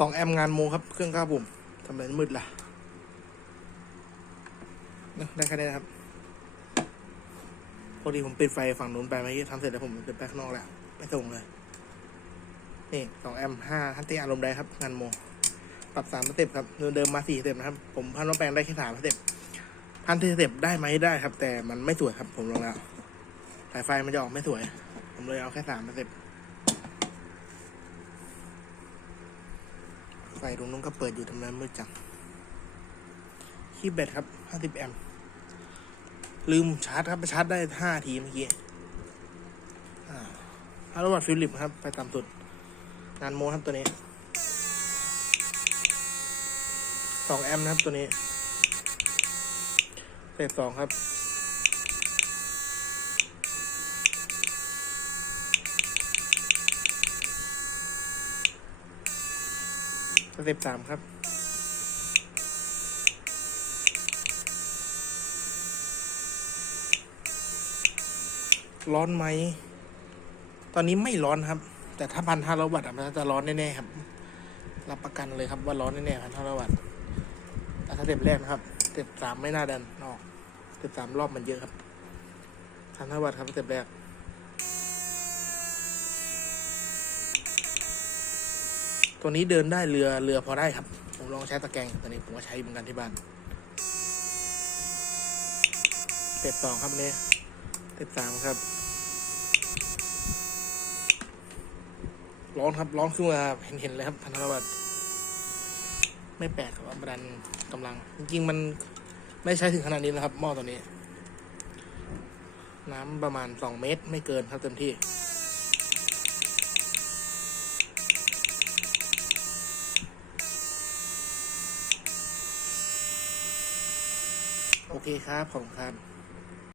สองแอมป์งานโมครับ เครื่องเก้าปุ่มทำไมมืดล่ะนะได้แค่นี้นะครับ พอดีผมปิดไฟฝั่งนู้นไปเมื่อกี้ทำเสร็จแล้วผมจะไปข้างนอกแล้วไปส่งเลย นี่สองแอมป์ห้าฮันติอารมณ์ได้ครับ งานโม ปรับสามสเต็ปครับเดิมมาสี่สเต็ปนะครับ ผมพันว่าแปลงได้แค่สามสเต็ปพันที่สเต็ปได้ไหมได้ครับ แต่มันไม่สวยครับ ผมลองแล้วสายไฟมันจะออกไม่สวย ผมเลยเอาแค่สามสเต็ป ไฟตรงนู้นก็เปิดอยู่ทำไมมืดจังคีย์แบตครับห้าสิบแอมป์ลืมชาร์จครับไปชาร์จได้ห้าทีเมื่อกี้ฮาร์ดวัตฟิลิปครับ ไปตามสุด งานโมครับตัวนี้สองแอมป์นะครับตัวนี้เศษสองครับ เต็ปสามครับ ร้อนไหม ตอนนี้ไม่ร้อนครับ แต่ถ้าพันห้าร้อยวัตต์มันจะร้อนแน่ๆครับ รับประกันเลยครับว่าร้อนแน่ๆพันห้าร้อยวัตต์แต่ถ้าเต็ปแรกนะครับเต็ปสามไม่น่าดันออกเต็ปสามรอบมันเยอะครับพันห้าวัตต์ครับเต็ปแรก ตัวนี้เดินได้เรือเรือพอได้ครับ ผมลองใช้ตะแกรงตัวนี้ผมก็ใช้เหมือนกันที่บ้านเต็ปสองครับอันนี้สเต็ปสามครับ ร้อนครับร้อนขึ้นมาเห็นเห็นเลยครับพันห้าวัตไม่แปลกครับว่าดันกำลัง จริงๆมันไม่ใช้ถึงขนาดนี้นะครับหม้อตัวนี้ น้ำประมาณสองเมตรไม่เกินครับเต็มที่ โอเคครับ ขอบคุณครับ